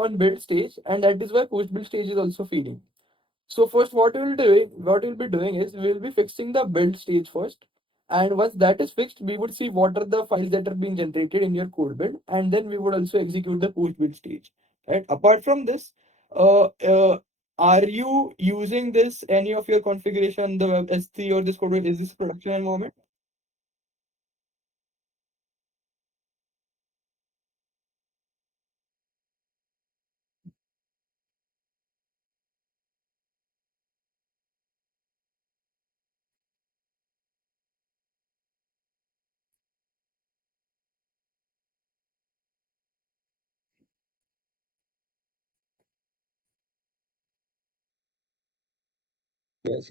on build stage, and that is why post build stage is also feeding. So first, what we'll be doing is we'll be fixing the build stage first, and once that is fixed, we would see what are the files that are being generated in your code build, and then we would also execute the post build stage. Right. Apart from this, uh, uh, are you using this any of your configuration the web S3 or this code build? Is this production environment? Yes.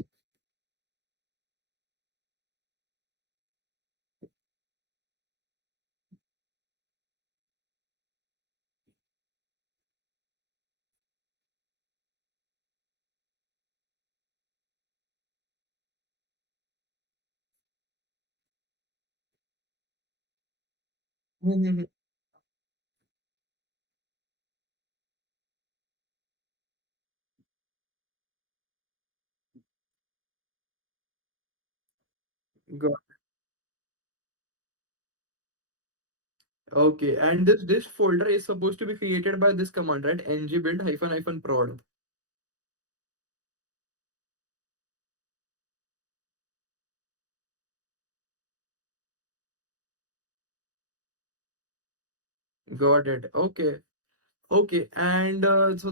Mhm. Got Okay, and this folder is supposed to be created by this command, right? ng build hyphen hyphen prod. Got it. Okay. Okay, and so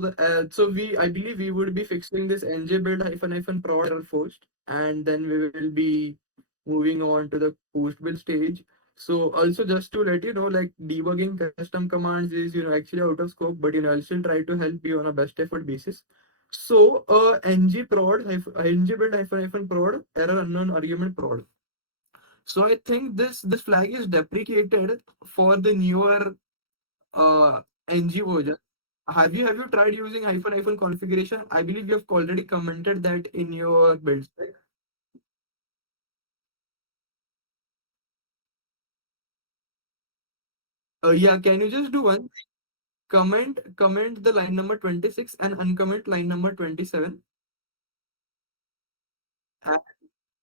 I believe we would be fixing this nj build hyphen hyphen prod error first, and then we will be moving on to the post build stage. So also just to let you know, like debugging custom commands is actually out of scope, but I'll still try to help you on a best effort basis. So ng build hyphen hyphen prod error unknown argument prod. So I think this flag is deprecated for the newer NG version. Have you tried using hyphen hyphen configuration? I believe you have already commented that in your build spec. Yeah, can you just do one? Comment the line number 26 and uncomment line number 27. And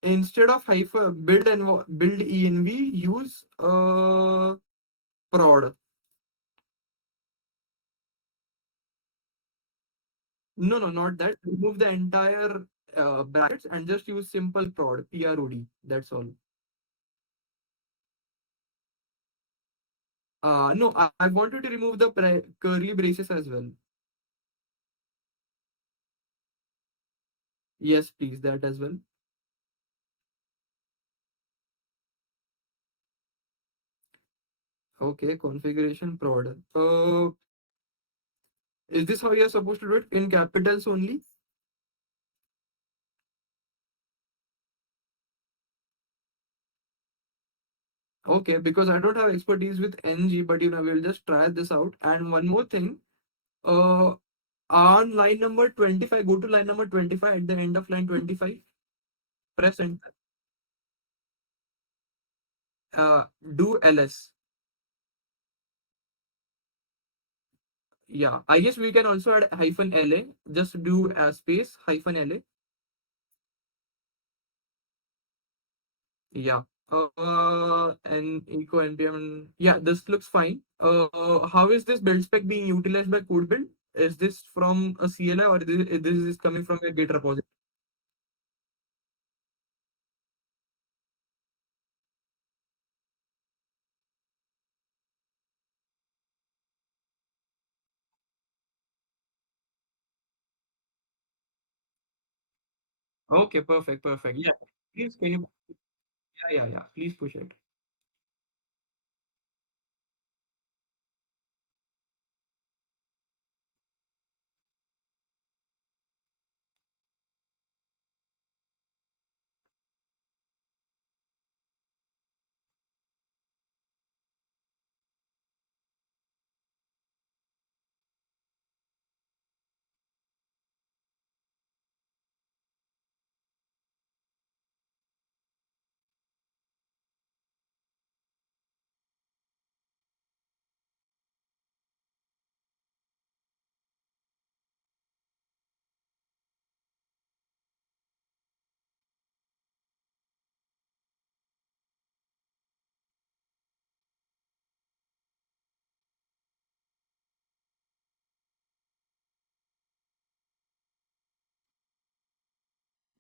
instead of hyphen build env, use prod. No, no, not that. Remove the entire brackets and just use simple prod. That's all. No, I wanted to remove the curly braces as well. Yes, please, that as well. Okay, configuration prod. Is this how you're supposed to do it in capitals only? Okay, because I don't have expertise with NG, but we'll just try this out. And one more thing, uh, on line number 25, go to line number 25 at the end of line 25, press enter. Do ls. Yeah, I guess we can also add hyphen la. Just do space hyphen la. Yeah. And eco npm. Yeah, this looks fine. How is this build spec being utilized by code build? Is this from a CLI or this is coming from a Git repository? Okay, perfect, perfect. Yeah. Please, can you? Yeah, yeah, yeah. Please push it.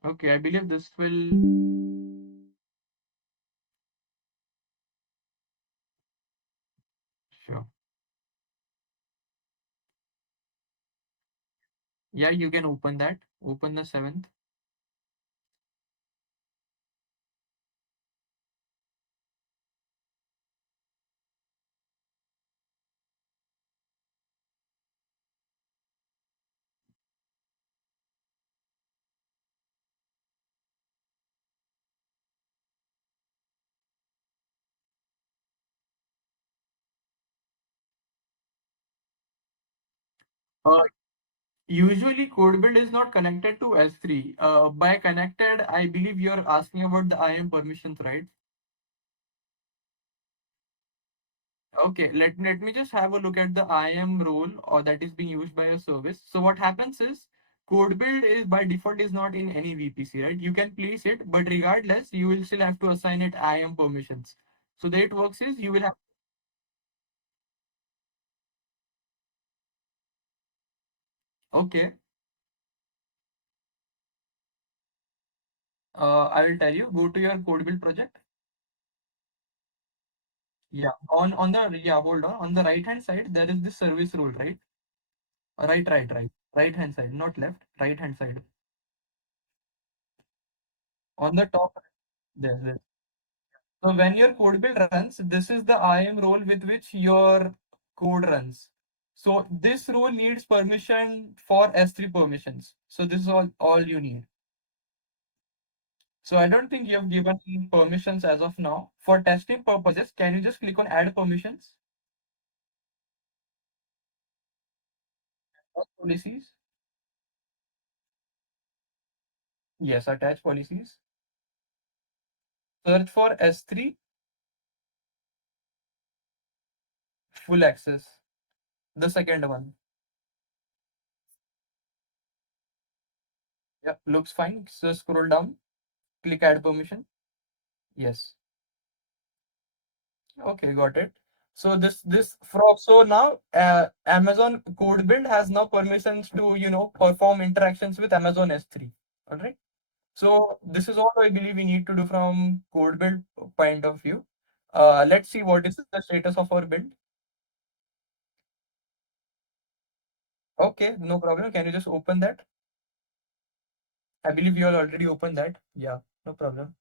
Okay, I believe this will. Sure. Yeah, you can open that. Open the seventh. Uh, Usually, CodeBuild is not connected to S3. By connected, I believe you're asking about the IAM permissions, right? Okay, let me just have a look at the IAM role or that is being used by a service. So what happens is CodeBuild is by default is not in any VPC, right? You can place it, but regardless, you will still have to assign it IAM permissions. So the way it works is you will have. Okay, I will tell you. Go to your CodeBuild project. Yeah, on the yeah, hold on. On the right hand side, there is this service rule, right? Right. Right hand side, not left. Right hand side. On the top, there. So when your code build runs, this is the IAM role with which your code runs. So this role needs permission for S3 permissions. So this is all you need. So I don't think you have given permissions as of now. For testing purposes, can you just click on add permissions? Or policies? Yes, attach policies. Search for S3 full access. The second one. Yeah, looks fine. So scroll down, click add permission. Yes. Okay, got it. So this from so now Amazon CodeBuild has now permissions to perform interactions with Amazon S3. All right. So this is all I believe we need to do from CodeBuild point of view. Let's see what is the status of our build. Okay, no problem. Can you just open that? I believe you all already opened that. Yeah, no problem.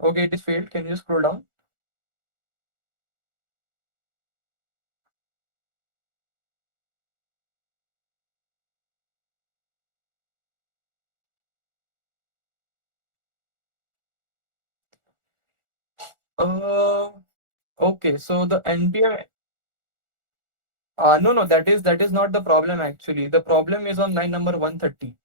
Okay, it is failed. Can you just scroll down? Uh, okay. So the NPM. No, that is not the problem actually. The problem is on line number 130.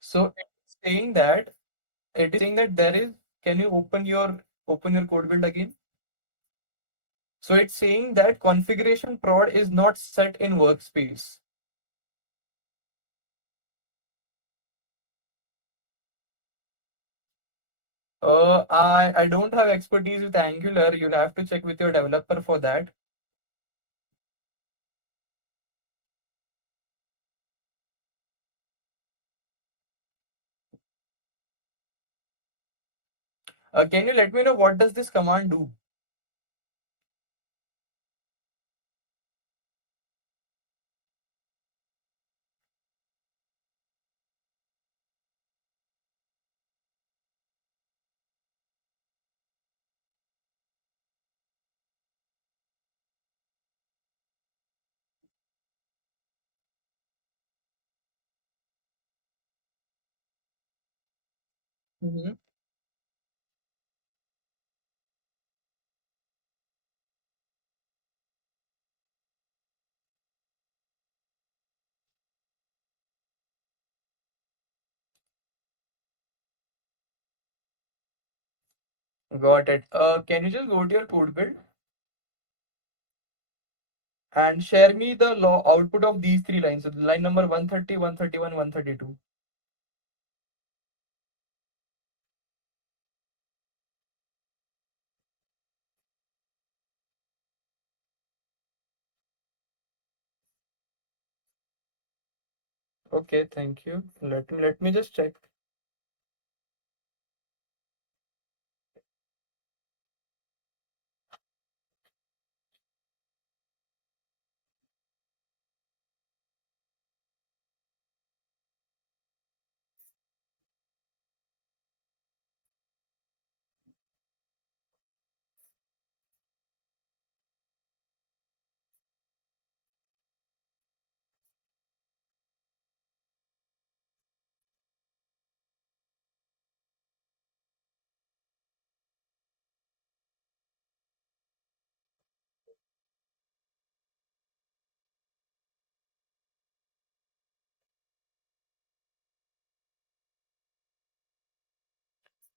So it is saying that there is. Can you open your code build again? So it's saying that configuration prod is not set in workspace. I don't have expertise with Angular. You'll have to check with your developer for that. Can you let me know what does this command do? Mhm. Got it. Can you just go to your code build and share me the output of these three lines? So line number 130, 131, 132. Okay, thank you. Let me just check.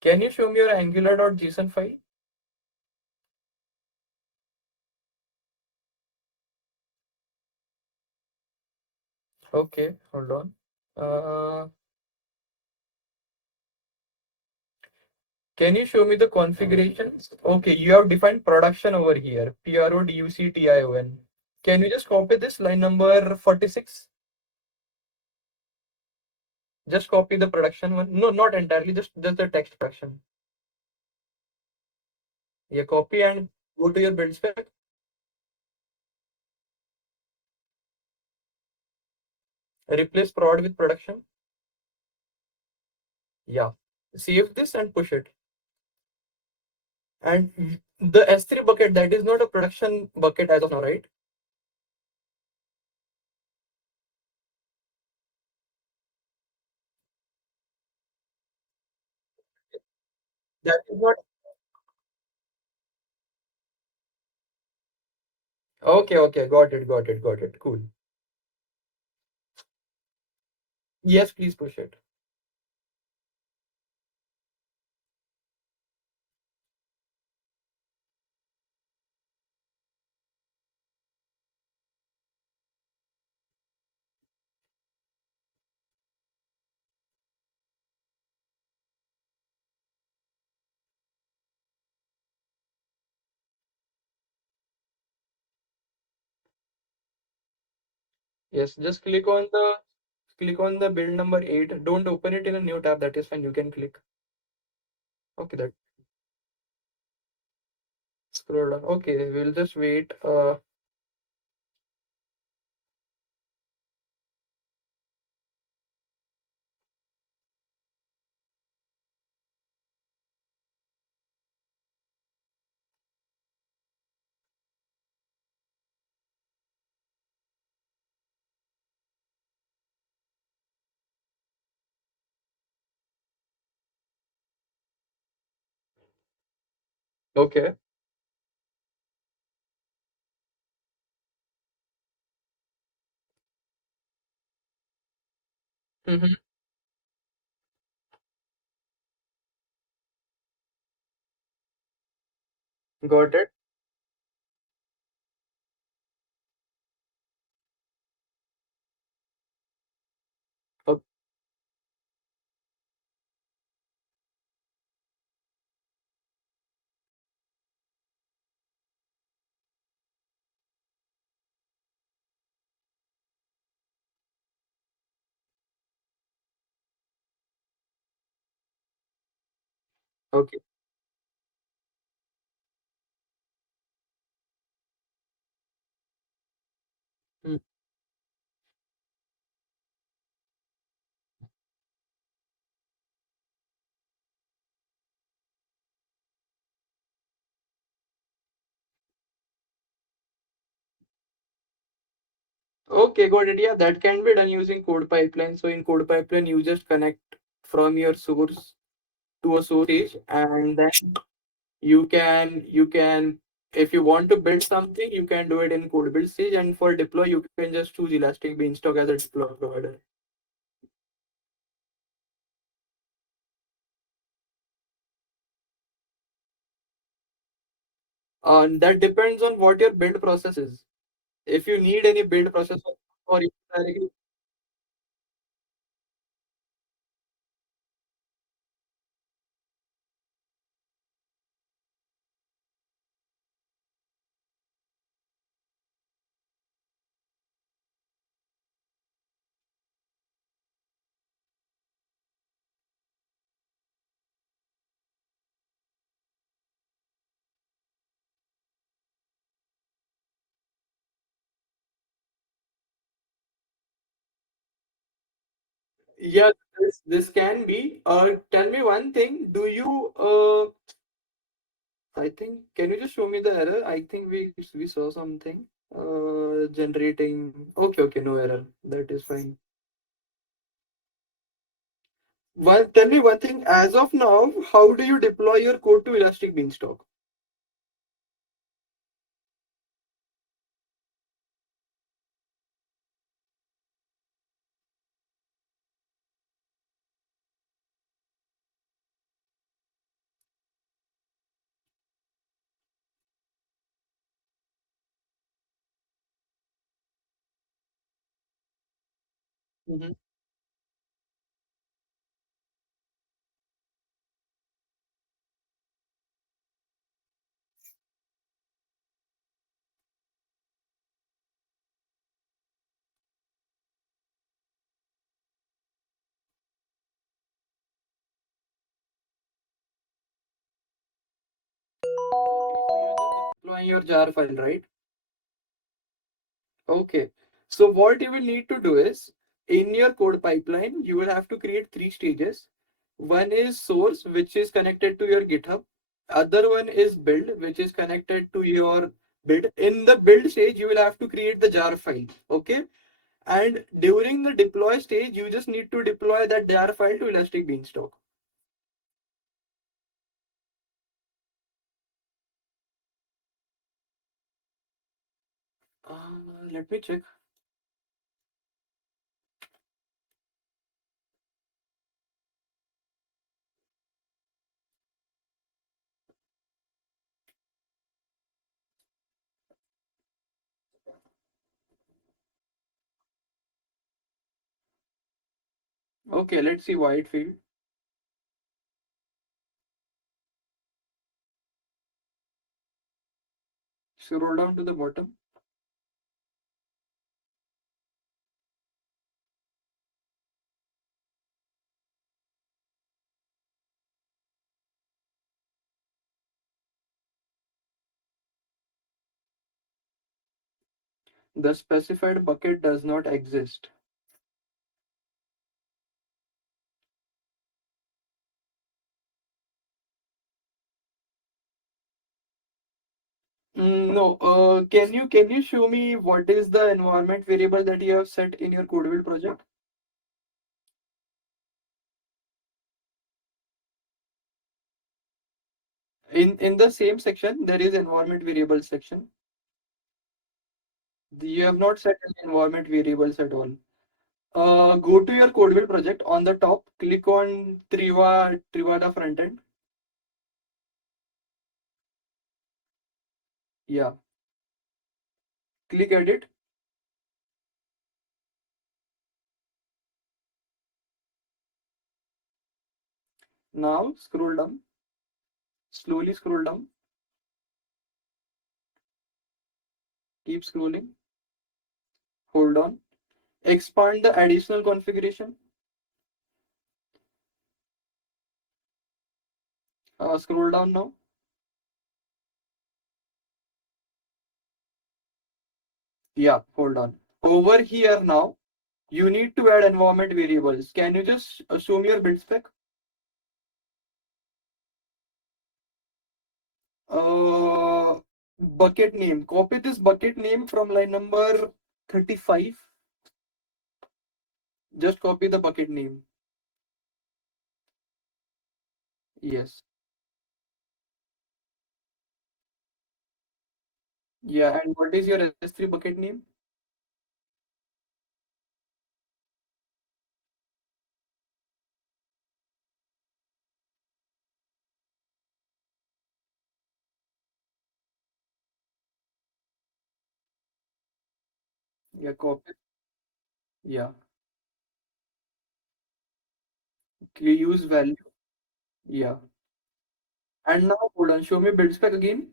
Can you show me your angular.json file? Okay, hold on. Uh, can you show me the configurations? Okay, you have defined production over here. PRODUCTION. Can you just copy this line number 46? Just copy the production one. No, not entirely, just the text production. Yeah, copy and go to your build spec. Replace prod with production. Yeah. Save this and push it. And the S3 bucket, that is not a production bucket as of now, right? That is not. Okay, okay, got it. Cool. Yes, please push it. Yes, just click on the build number 8. Don't open it in a new tab. That is fine. You can click. Okay, that scroll down. Okay, we'll just wait. Okay. Mm-hmm. Got it. O- Okay. Mm. Okay, got it. Yeah, that can be done using code pipeline. So in code pipeline, you just connect from your source to a source page, and then you can if you want to build something, you can do it in code build stage, and for deploy, you can just choose Elastic Beanstalk as a deploy provider. And that depends on what your build process is. If you need any build process or you directly, Yeah, this can be. Tell me one thing. Do you I think, can you just show me the error? I think we saw something. Generating. Okay, okay, no error. That is fine. Tell me one thing. As of now, how do you deploy your code to Elastic Beanstalk? Mhm. Okay, so you're just deploying your jar file, right? Okay. So what you will need to do is, in your code pipeline, you will have to create three stages. One is source, which is connected to your GitHub. Other one is build, which is connected to your build. In the build stage, you will have to create the jar file. Okay. And during the deploy stage, you just need to deploy that jar file to Elastic Beanstalk. Let me check. Okay, let's see why it failed. Scroll down to the bottom. The specified bucket does not exist. No, can you show me what is the environment variable that you have set in your CodeBuild project? In the same section, there is environment variable section. You have not set any environment variables at all. Go to your CodeBuild project. On the top, click on Trivada Frontend. Yeah, click edit. Now scroll down. Slowly scroll down. Keep scrolling. Hold on. Expand the additional configuration. Scroll down now. Yeah, hold on. Over here now, you need to add environment variables. Can you just show me your build spec? Uh, Bucket name. Copy this bucket name from line number 35. Just copy the bucket name. Yes. Yeah, and what is your S3 bucket name? Yeah, copy. Yeah. Use value. Yeah. And now hold on, show me build spec again.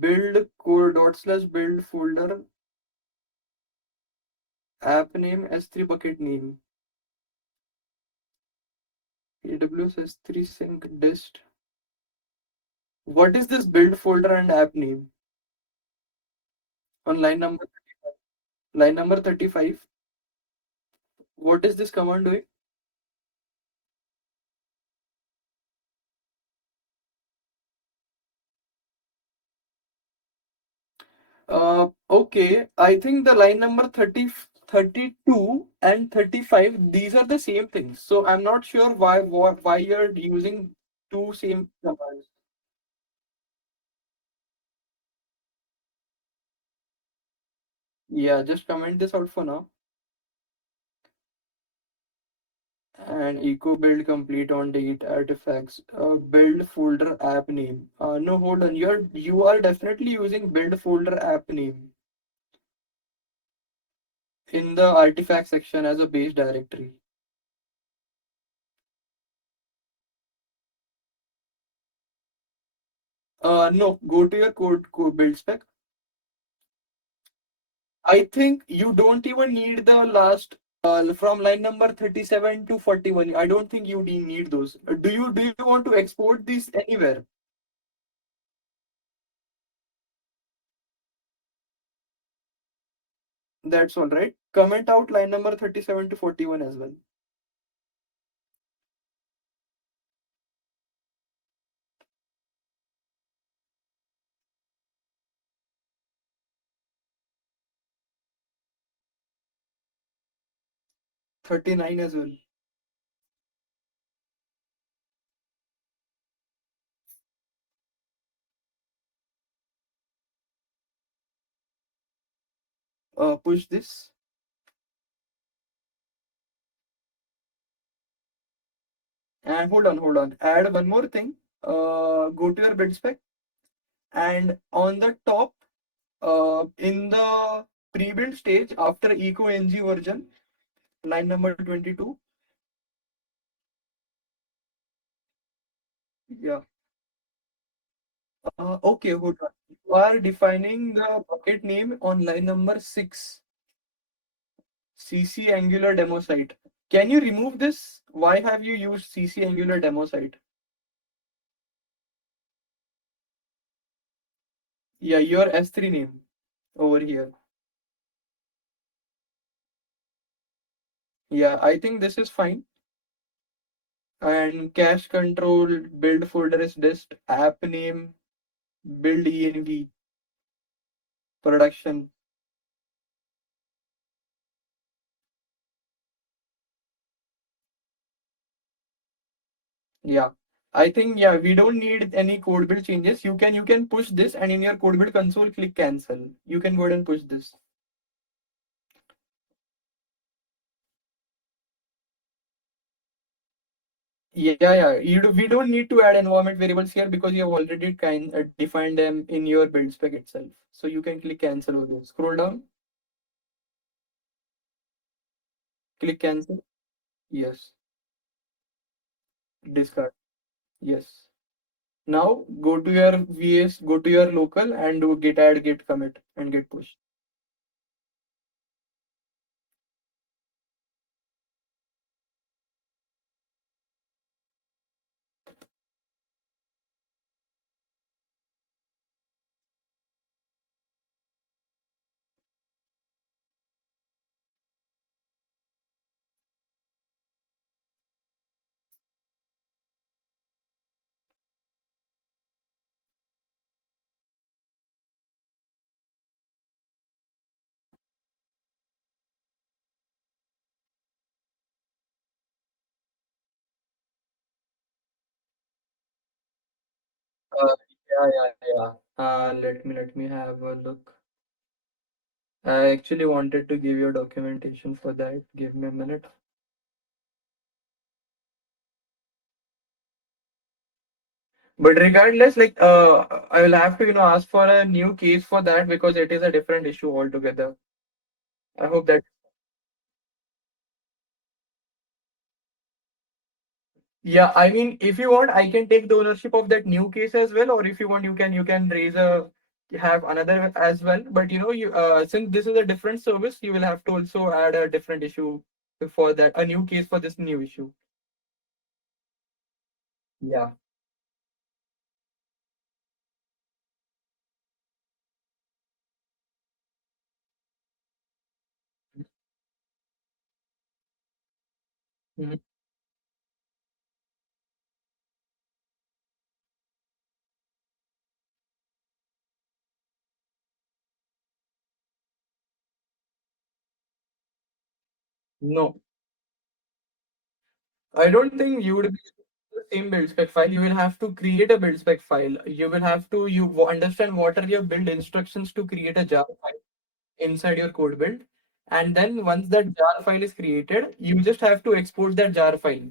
Build core dot slash build folder app name S3 bucket name. AWS S3 sync dist. What is this build folder and app name? On line number 35. Line number 35. What is this command doing? Okay, I think the line number 30, 32 and 35, these are the same things. So I'm not sure why you're using two same commands. Yeah, just comment this out for now. And echo build complete on date artifacts. Build folder app name. No, hold on. You are definitely using build folder app name in the artifact section as a base directory. No, go to your code build spec. I think you don't even need the last from line number 37 to 41. I don't think you need those. Do you want to export this anywhere? That's all right. Comment out line number 37 to 41 as well. 39 as well. Push this. And hold on. Add one more thing. Go to your build spec and on the top, in the pre-build stage after echo ng version, line number 22. Yeah. Okay, hold on. You are defining the bucket name on line number 6, CC Angular demo site. Can you remove this? Why have you used CC Angular demo site? Yeah, your S3 name over here. Yeah, I think this is fine. And cache control, build folder is dist, app name, build env, production. Yeah. I think yeah, we don't need any code build changes. You can push this and in your code build console click cancel. You can go ahead and push this. Yeah. We don't need to add environment variables here because you have already defined them in your build spec itself. So you can click cancel over there. Scroll down, click cancel. Yes. Discard. Yes. Now go to your VS, go to your local and do git add, git commit and git push. Yeah. Let me have a look. I actually wanted to give you documentation for that. Give me a minute. But regardless, like I will have to ask for a new case for that because it is a different issue altogether. I hope that yeah, I mean if you want I can take the ownership of that new case as well, or if you want you can raise a have another as well. But you since this is a different service, you will have to also add a different issue for that, a new case for this new issue. Yeah. Mhm. No, I don't think you would be the same build spec file. You will have to create a build spec file. You will have to understand what are your build instructions to create a jar file inside your code build. And then once that jar file is created, you just have to export that jar file.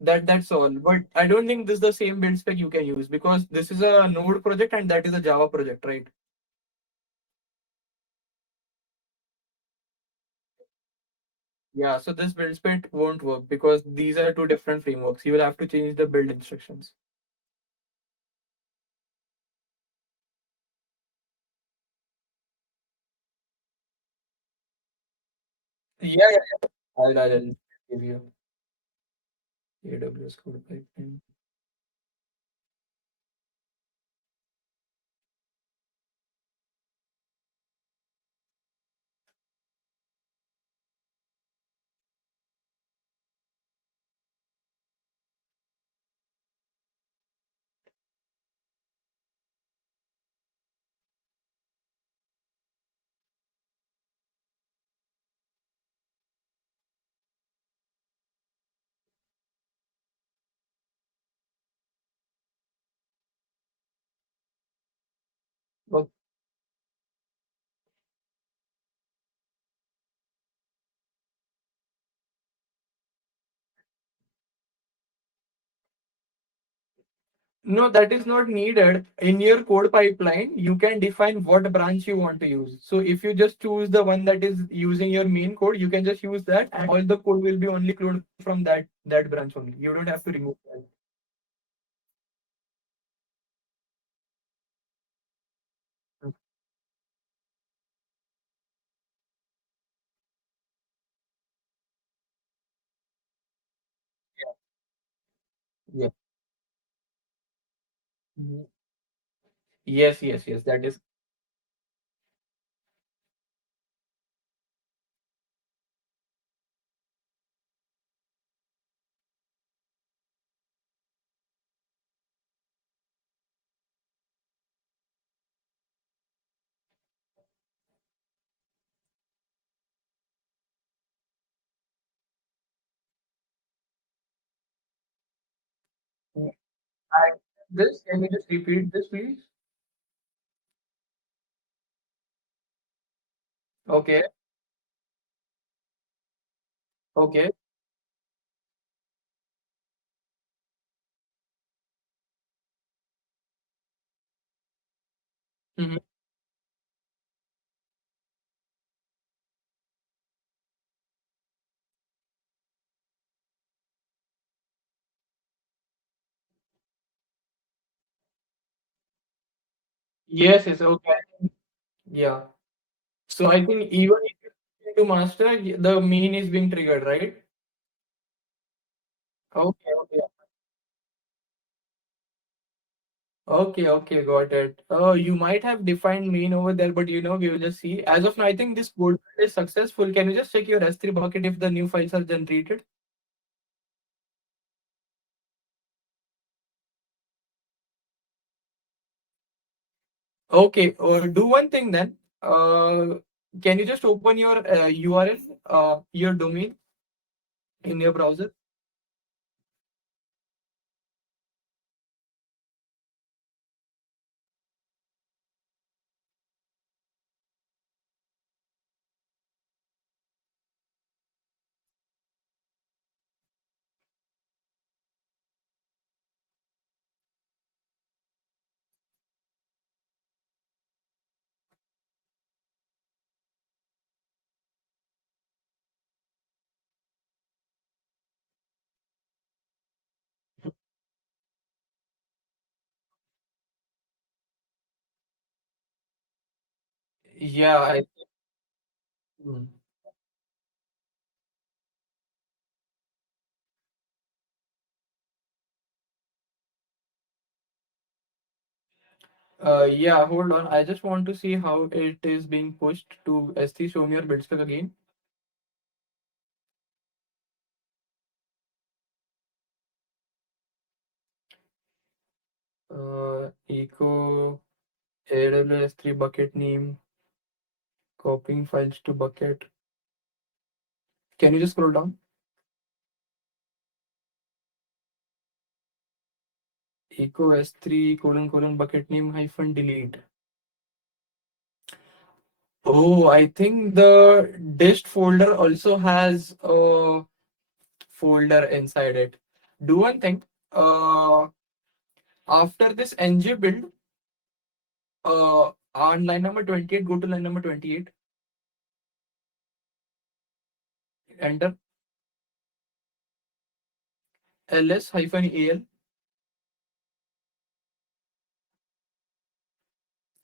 That's all. But I don't think this is the same build spec you can use because this is a Node project and that is a Java project, right? Yeah, so this build spec won't work because these are two different frameworks. You will have to change the build instructions. Yeah, yeah, yeah. I'll give you AWS code pipeline. Well, no, that is not needed. In your code pipeline, you can define what branch you want to use. So if you just choose the one that is using your main code, you can just use that, and all the code will be only cloned from that branch only. You don't have to remove that. Yeah. Mhm. Yes, yes, yes. That is. I, this, can you just repeat this, please? Okay, okay. Mhm. Yes, yes, okay. Yeah. So I think even if you to master, the main is being triggered, right? Okay, okay. Okay, okay, got it. You might have defined main over there, but we will just see. As of now, I think this code is successful. Can you just check your S3 bucket if the new files are generated? Okay, or do one thing then. Can you just open your URL, your domain in your browser? Yeah, hmm. Yeah, hold on. I just want to see how it is being pushed to S3. Show me your build spec again. Echo AWS S3 bucket name, copying files to bucket. Can you just scroll down? Echo S3 colon bucket name hyphen delete. Oh, I think the dist folder also has a folder inside it. Do one thing. After this ng build, on line number 28, go to line number 28. Enter ls hyphen al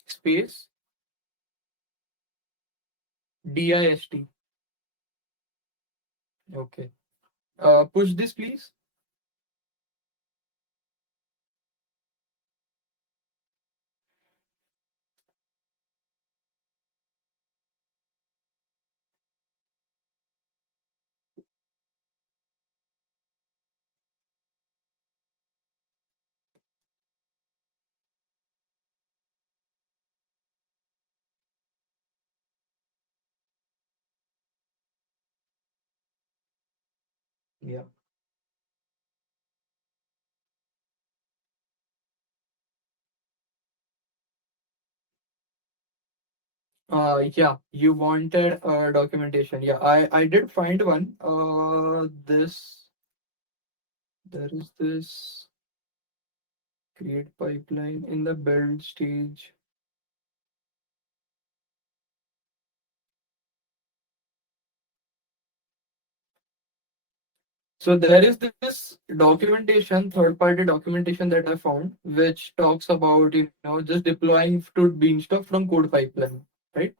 space dist. Okay. Push this, please. Yeah. Yeah, you wanted documentation. Yeah, I did find one. There is this create pipeline in the build stage. So there is this documentation, third-party documentation that I found, which talks about, just deploying to Beanstalk from code pipeline, right?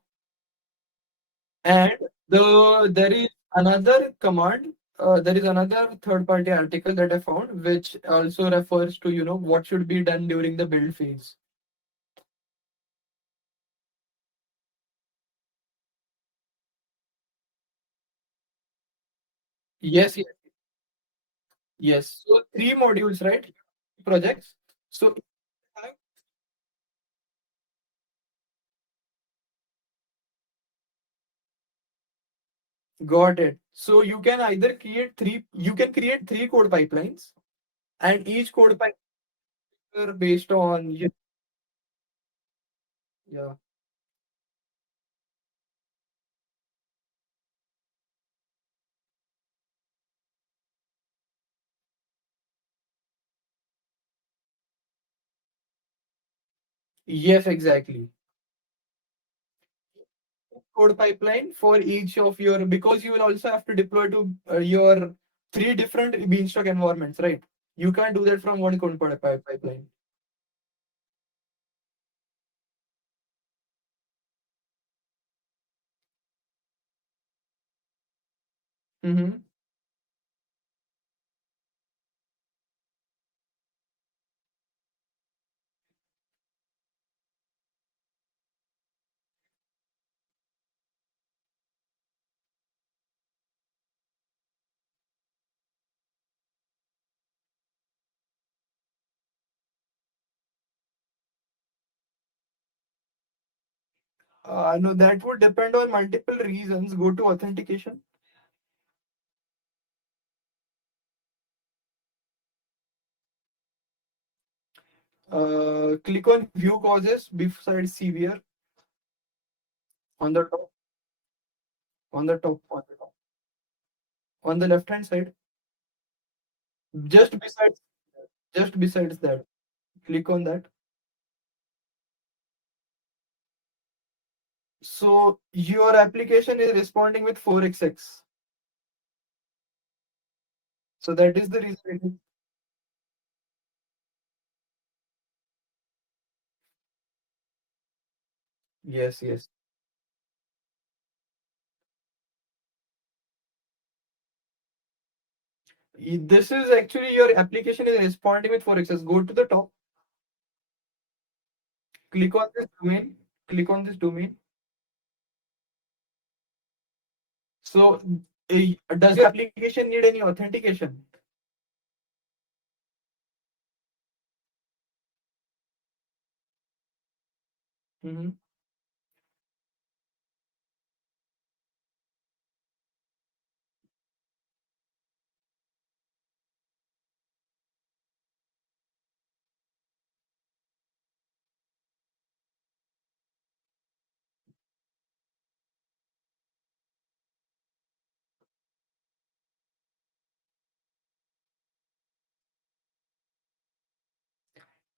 And there is another command, there is another third-party article that I found, which also refers to, what should be done during the build phase. Yes, yes, yes. So three modules, right? Projects. So got it. So you can create three code pipelines, and each code pipeline are based on, yeah. Yes, exactly. Code pipeline for each of your, because you will also have to deploy to your three different Beanstalk environments, right? You can't do that from one pipeline. Mm-hmm. No, that would depend on multiple reasons. Go to authentication. Click on view causes beside severe on the top, on the left hand side, just beside, just besides that. Click on that. So your application is responding with 4xx. So that is the reason. Yes, yes. This is actually your application is responding with 4xx. Go to the top, click on this domain, click on this domain. So does your application need any authentication? Mm-hmm.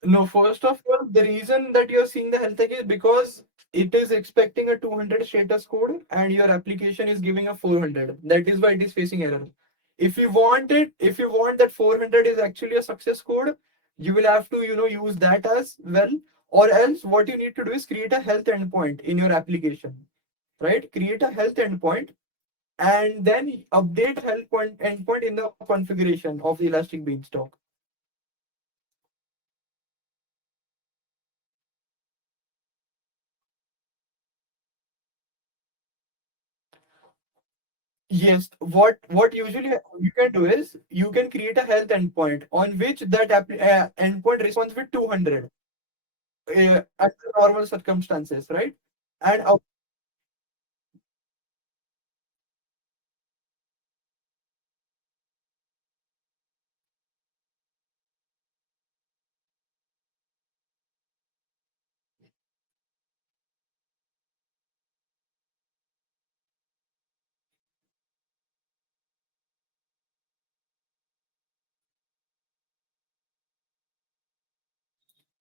No, first of all, the reason that you're seeing the health check is because it is expecting a 200 status code and your application is giving a 400. That is why it is facing error. If you want that 400 is actually a success code, you will have to, use that as well. Or else what you need to do is create a health endpoint in your application, right? Create a health endpoint and then update health point endpoint in the configuration of the Elastic Beanstalk. Yes, what usually you can do is you can create a health endpoint on which that endpoint responds with 200 under normal circumstances, right? And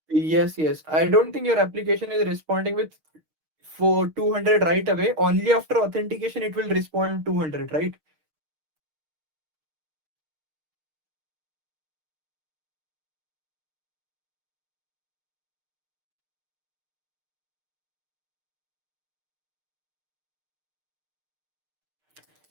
yes, yes, I don't think your application is responding with for 200 right away. Only after authentication it will respond 200, right?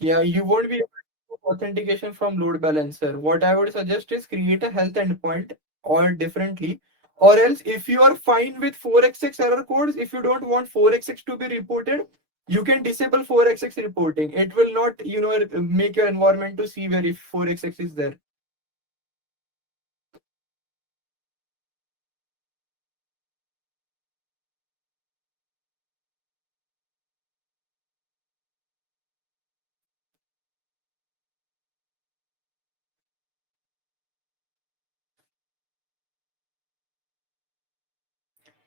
Yeah, you won't be able to do authentication from load balancer. What I would suggest is create a health endpoint or differently. Or else, if you are fine with 4xx error codes, if you don't want 4xx to be reported, you can disable 4xx reporting. It will not, make your environment to see where if 4xx is there.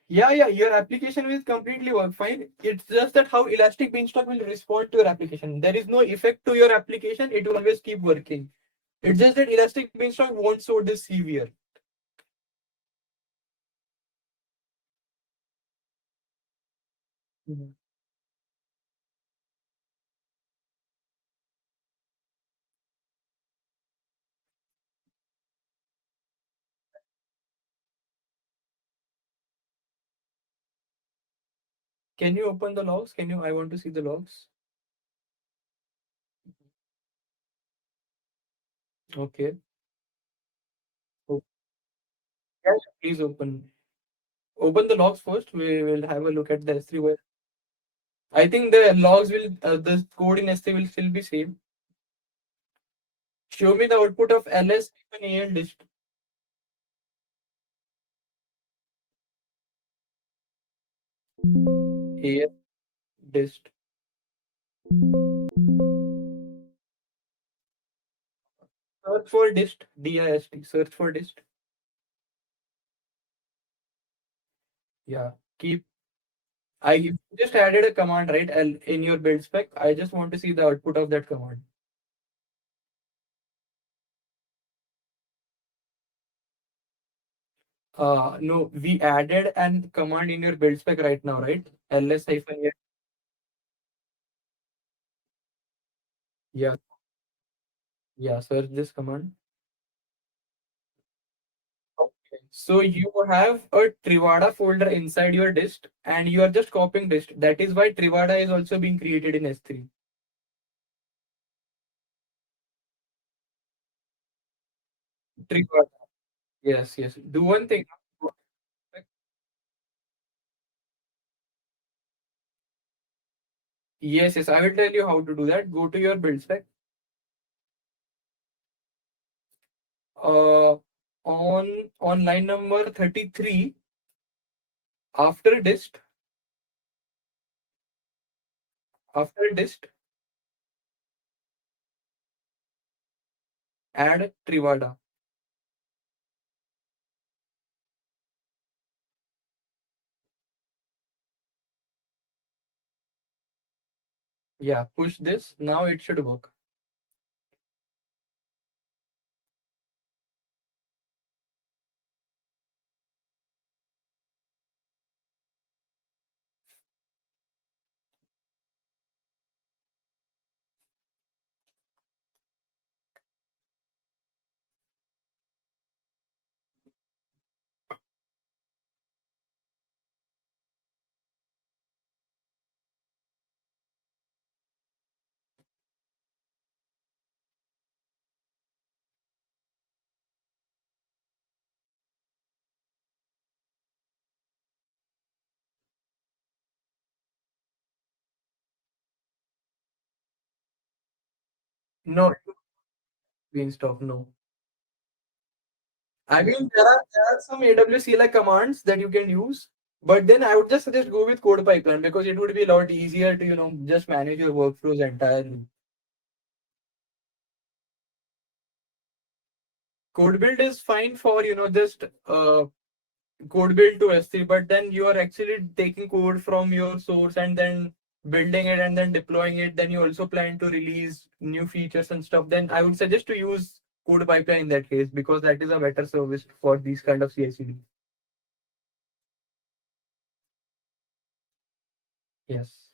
Yeah, yeah, your application will completely work fine. It's just that how Elastic Beanstalk will respond to your application. There is no effect to your application. It will always keep working. It's just that Elastic Beanstalk won't show this severe. Mhm. Can you open the logs? Can you? I want to see the logs. Okay. Oh, yes, please open. Open the logs first. We will have a look at the S3. I think the logs will, the code in S3 will still be same. Show me the output of ls -al dist. Al dist. Search for dist. Dist. Search for dist. Yeah. Keep. I just added a command, right? In your build spec. I just want to see the output of that command. No, we added an command in your build spec right now, right? ls hyphen. Yeah. Yeah. Search this command. Okay. So you have a Trivada folder inside your dist and you are just copying dist. That is why Trivada is also being created in S3. Trivada. Yes, yes. Do one thing. Yes, yes. I will tell you how to do that. Go to your build spec. Uh, on line number 33, after dist, After dist, add Trivada. Yeah, push this. Now it should work. No, beanstalk. No. I mean, there are some AWS CLI commands that you can use, but then I would just suggest go with code pipeline because it would be a lot easier to just manage your workflows entirely. Code build is fine for just code build to S3, but then you are actually taking code from your source and then building it and then deploying it. Then you also plan to release new features and stuff. Then I would suggest to use code pipeline in that case because that is a better service for these kind of CI/CD. Yes.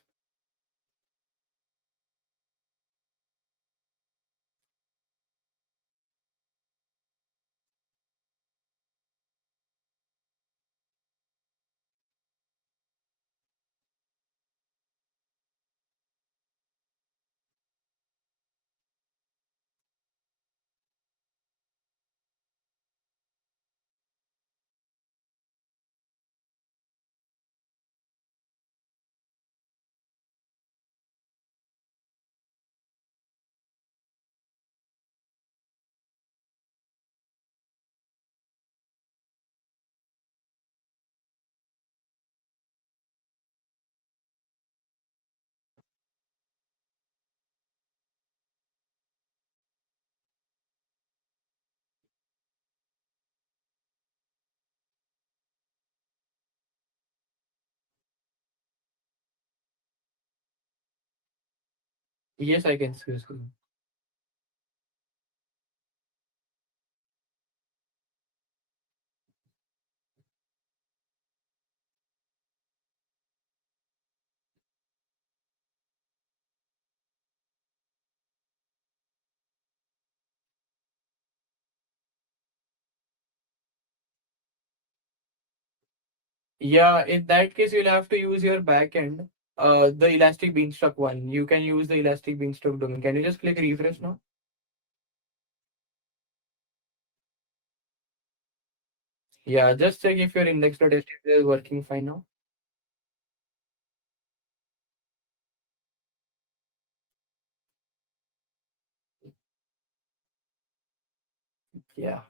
Yes, I can see. Yeah, in that case, you'll have to use your backend, the Elastic Beanstalk one. You can use the Elastic Beanstalk domain. Can you just click refresh now? Yeah, just check if your index.html is working fine now. Yeah.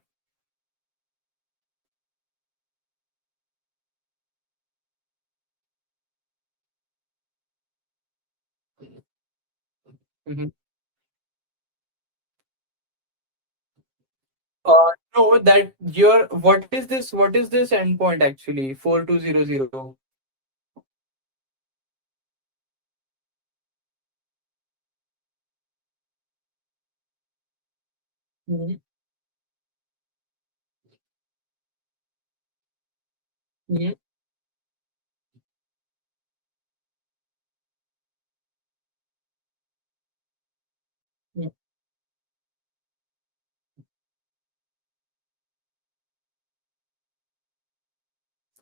Mhm. No, that your what is this? What is this endpoint actually? 4200. Mhm. Mhm. Mhm.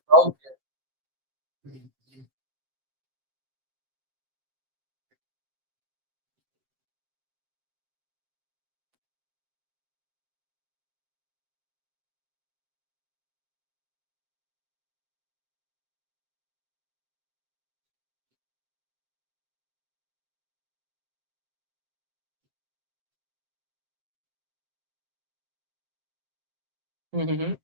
Okay. Mhm.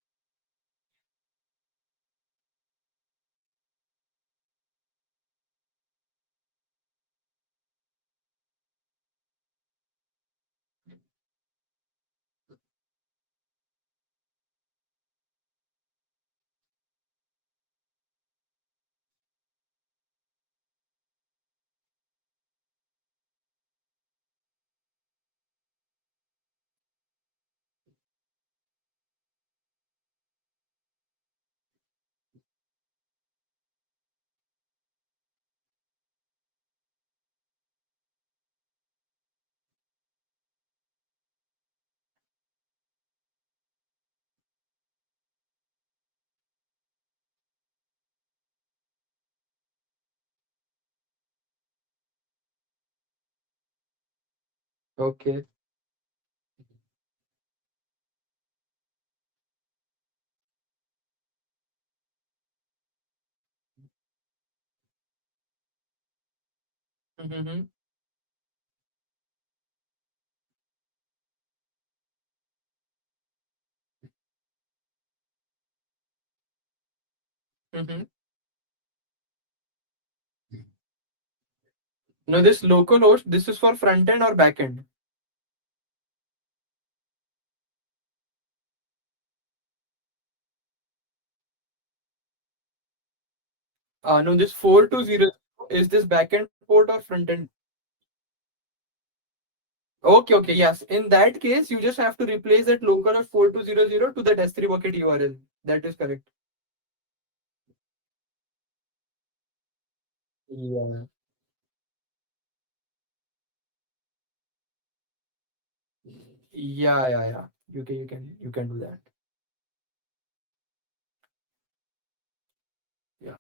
Okay. Mm-hmm. Mm-hmm. No, this local host, this is for front end or back end? No, this 4200, is this back end port or front end? Okay, okay, yes. In that case, you just have to replace that localhost 4200 to that S3 bucket URL. That is correct. Yeah. Yeah, yeah, yeah. You can do that. Yeah.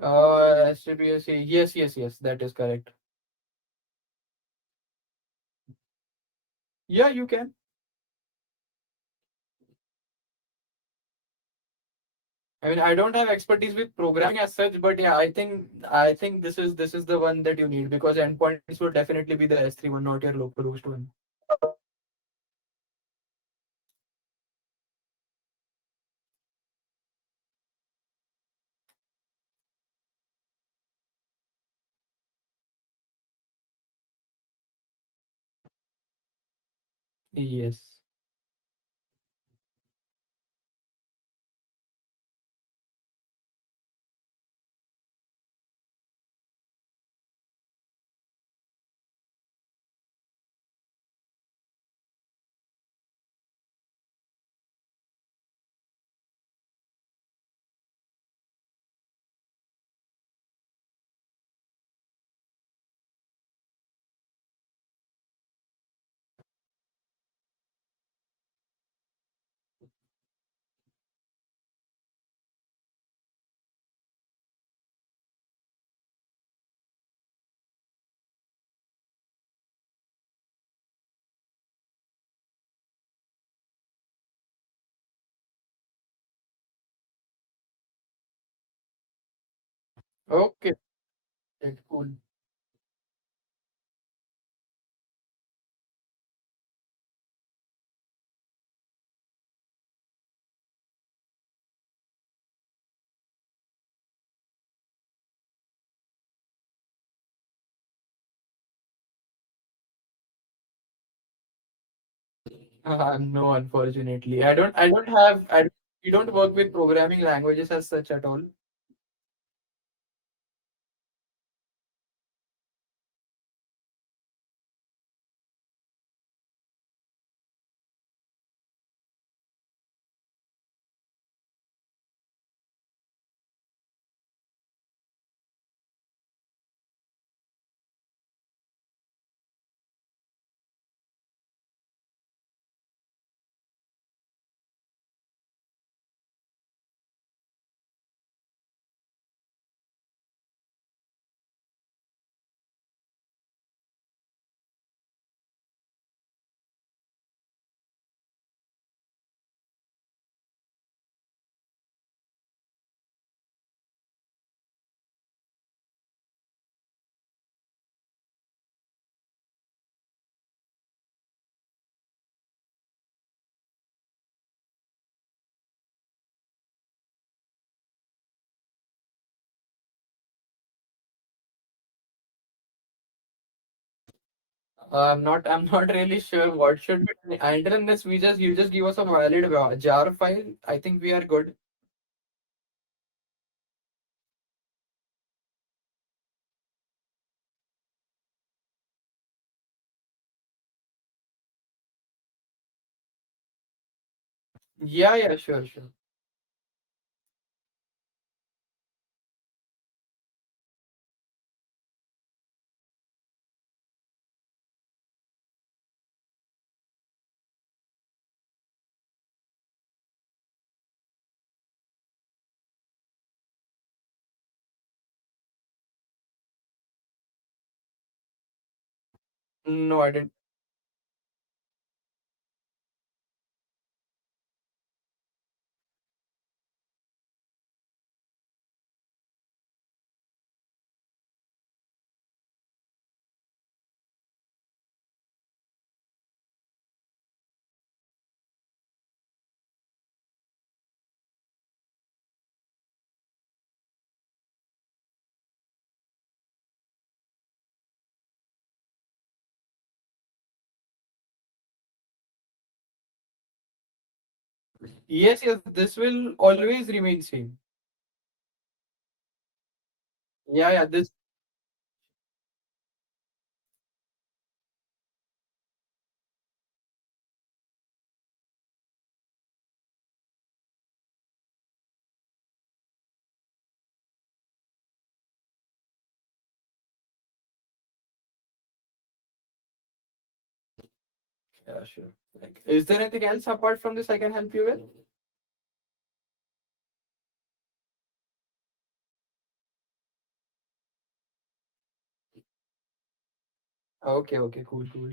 SGPSC. Yes, yes, yes. That is correct. Yeah, you can. I mean, I don't have expertise with programming as such, but yeah, I think this is the one that you need because endpoints would definitely be the S3 one, not your localhost one. Yes. Okay. That's cool. No, unfortunately, I don't. I don't have. We don't work with programming languages as such at all. I'm not really sure what should be. Until we just you just give us a valid jar file. I think we are good. Yeah, yeah, sure, sure. No, I didn't. Yes, yes, this will always remain same. Yeah, yeah, this. Yeah, sure. Like, is there anything else apart from this I can help you with? Okay, okay, cool, cool.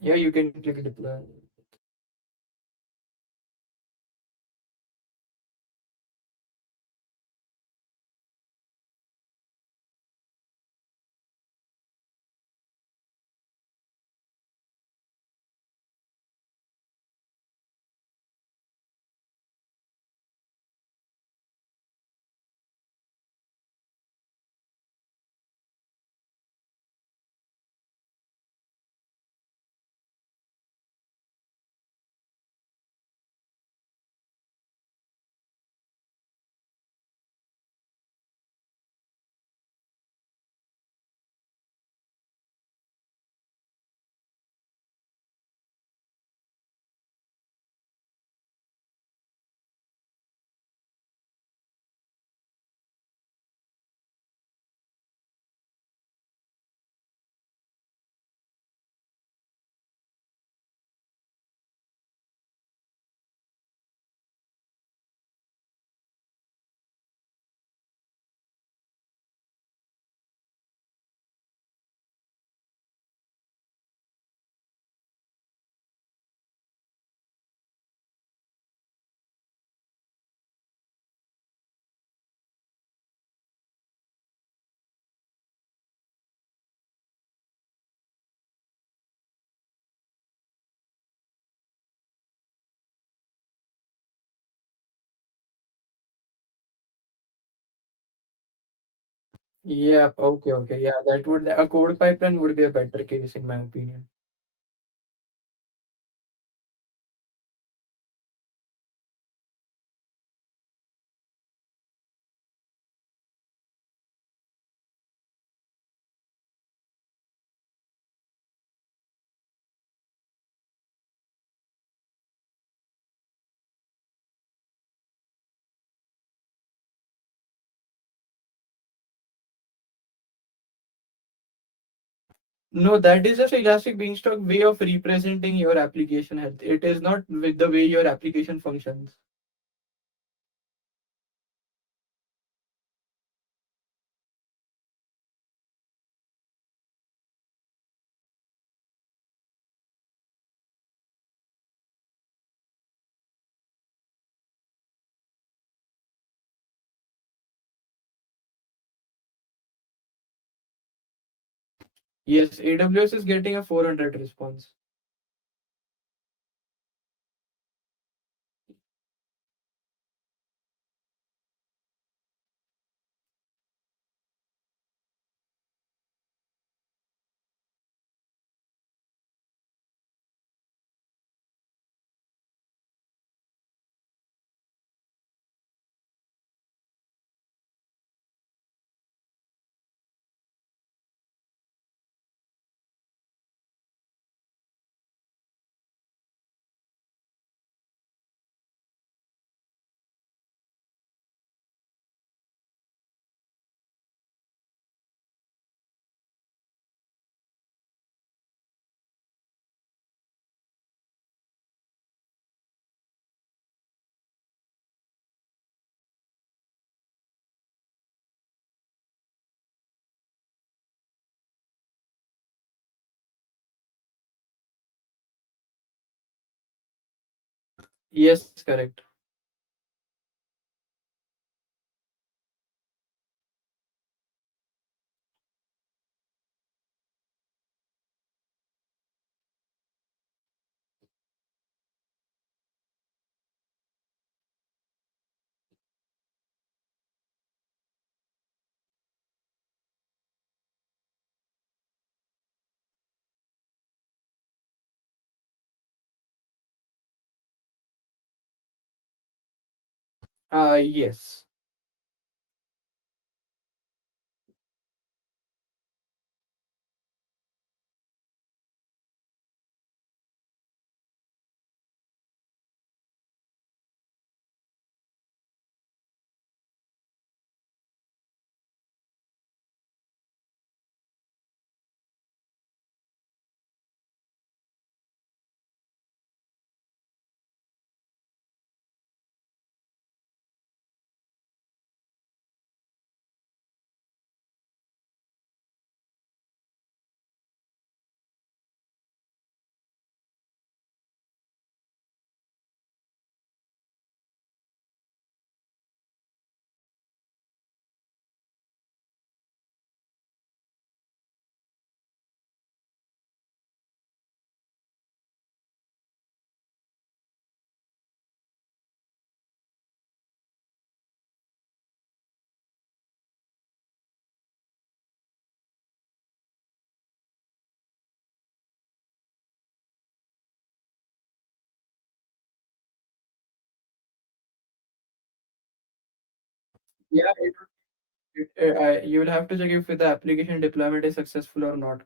Yeah, you can click deploy. Yeah, okay, okay. Yeah, that would a code pipeline would be a better case in my opinion. No, that is just Elastic Beanstalk way of representing your application health. It is not with the way your application functions. Yes, AWS is getting a 400 response. Yes, correct. Yes. Yeah, you will have to check if the application deployment is successful or not.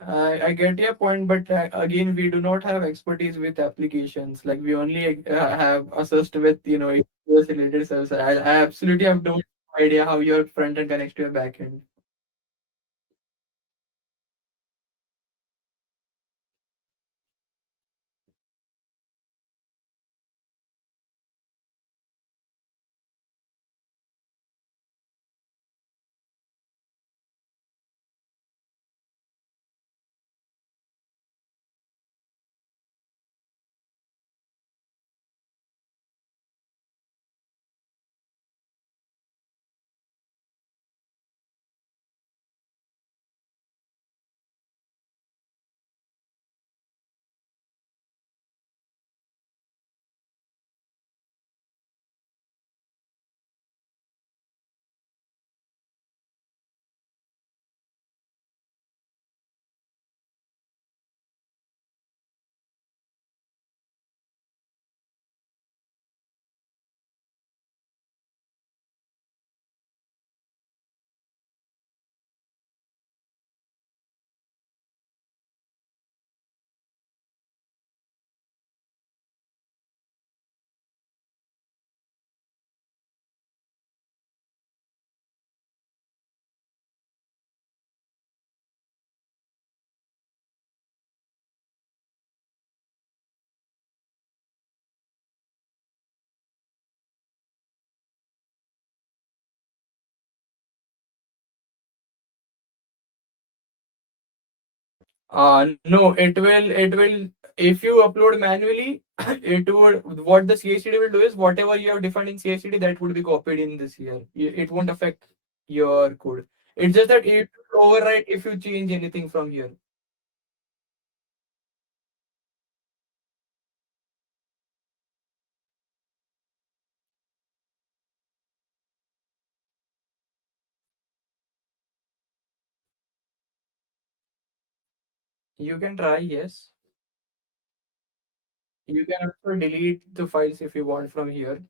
I get your point, but again, we do not have expertise with applications. Like we only have assessed with AWS related services. I absolutely have no idea how your front end connects to your back end. No, it will if you upload manually, it would what the CI/CD will do is whatever you have defined in CI/CD that would be copied in this here. It won't affect your code. It's just that it will overwrite if you change anything from here. You can try, yes. You can also delete the files if you want from here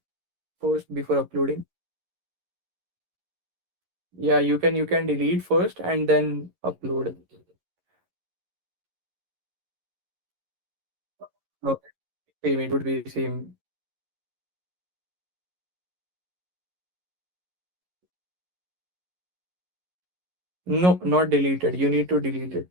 first before uploading. Yeah, you can delete first and then upload. Okay, same, it would be same. No, not deleted. You need to delete it.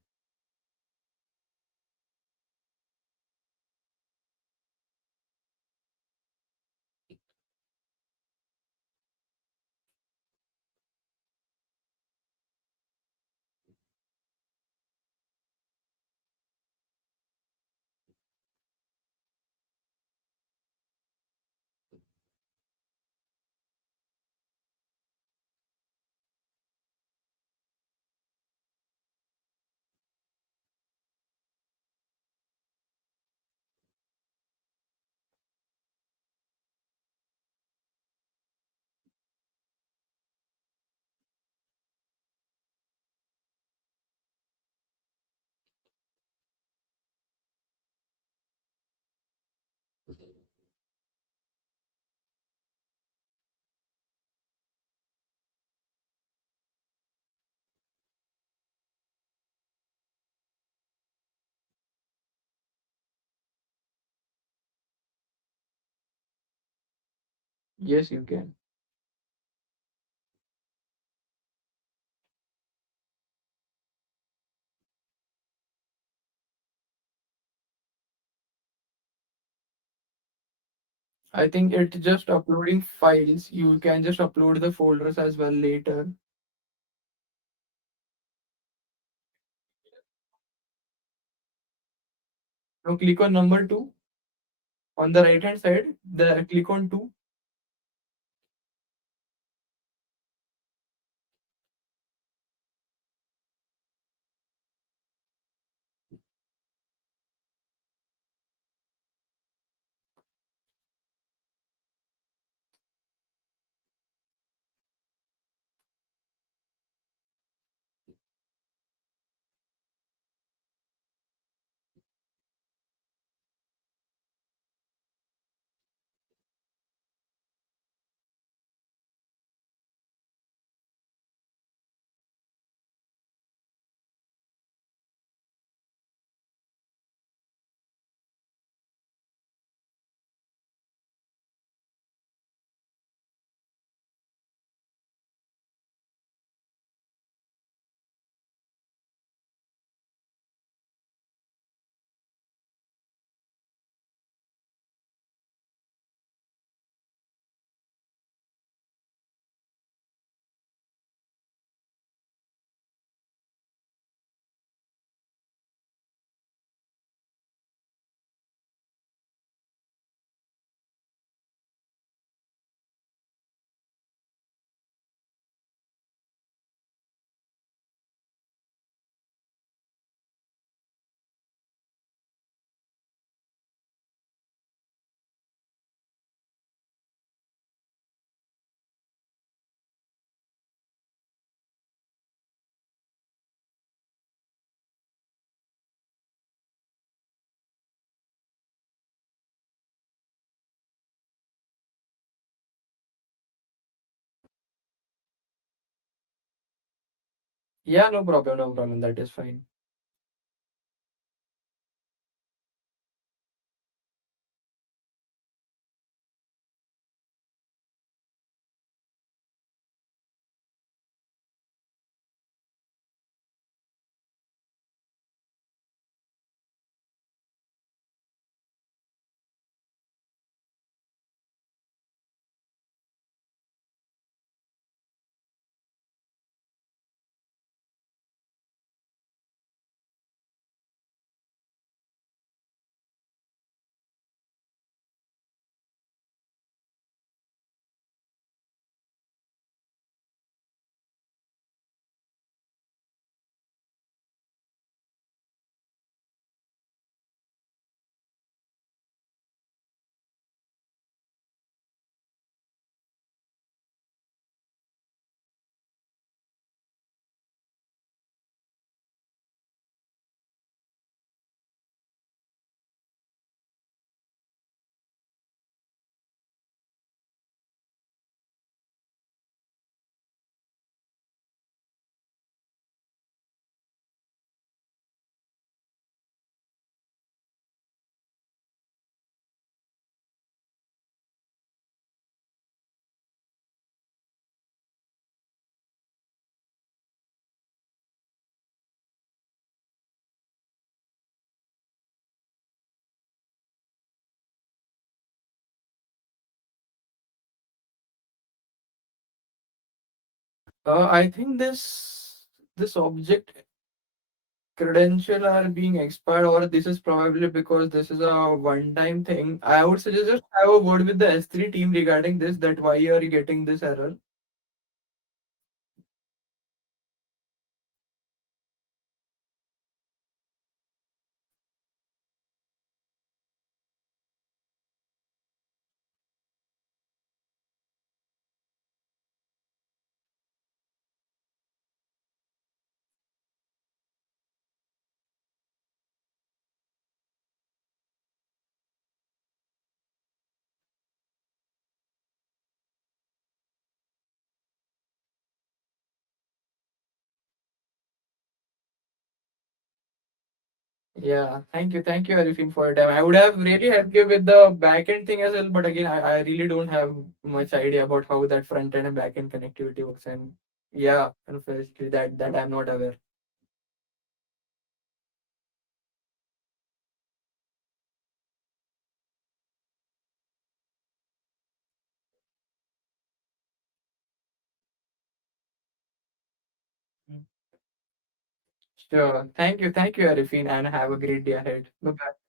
Yes, you can. I think it's just uploading files. You can just upload the folders as well later. Now click on number two on the right hand side. The click on two. Yeah, no problem, no problem. That is fine. I think this object credential are being expired, or this is probably because this is a one-time thing. I would suggest just have a word with the S3 team regarding this, that why you are getting this error. Yeah, thank you, Arifin, for your time. I would have really helped you with the backend thing as well, but again, I really don't have much idea about how that front end and backend connectivity works. And yeah, unfortunately, that I'm not aware. Sure. Thank you, Arifin, and have a great day ahead. Bye bye.